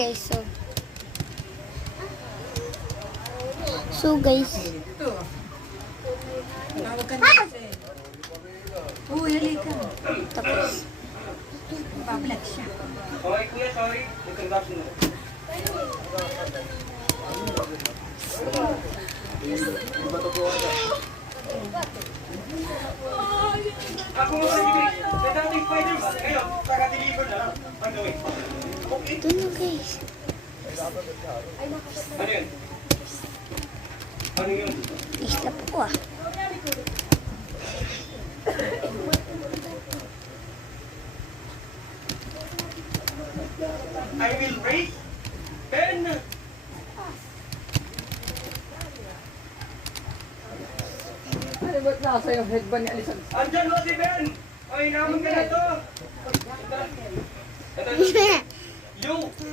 guys, so guys. Tawag ka na kasi. Uy, halika. Tapos. Pablog siya. Sorry kuya, sorry. Nagkandapsin mo. Ako mo sa bibig. May dating fighters. Ngayon, taga-deliver na lang. Ang gawin. Okay. Ito na guys. Ano yun? Ano yun? Isla po ah. I will raise Ben. Ano ba't nasa yung headband ni Alisan? Andyan mo si Ben. Ay, naman ka na to. Ito. Yung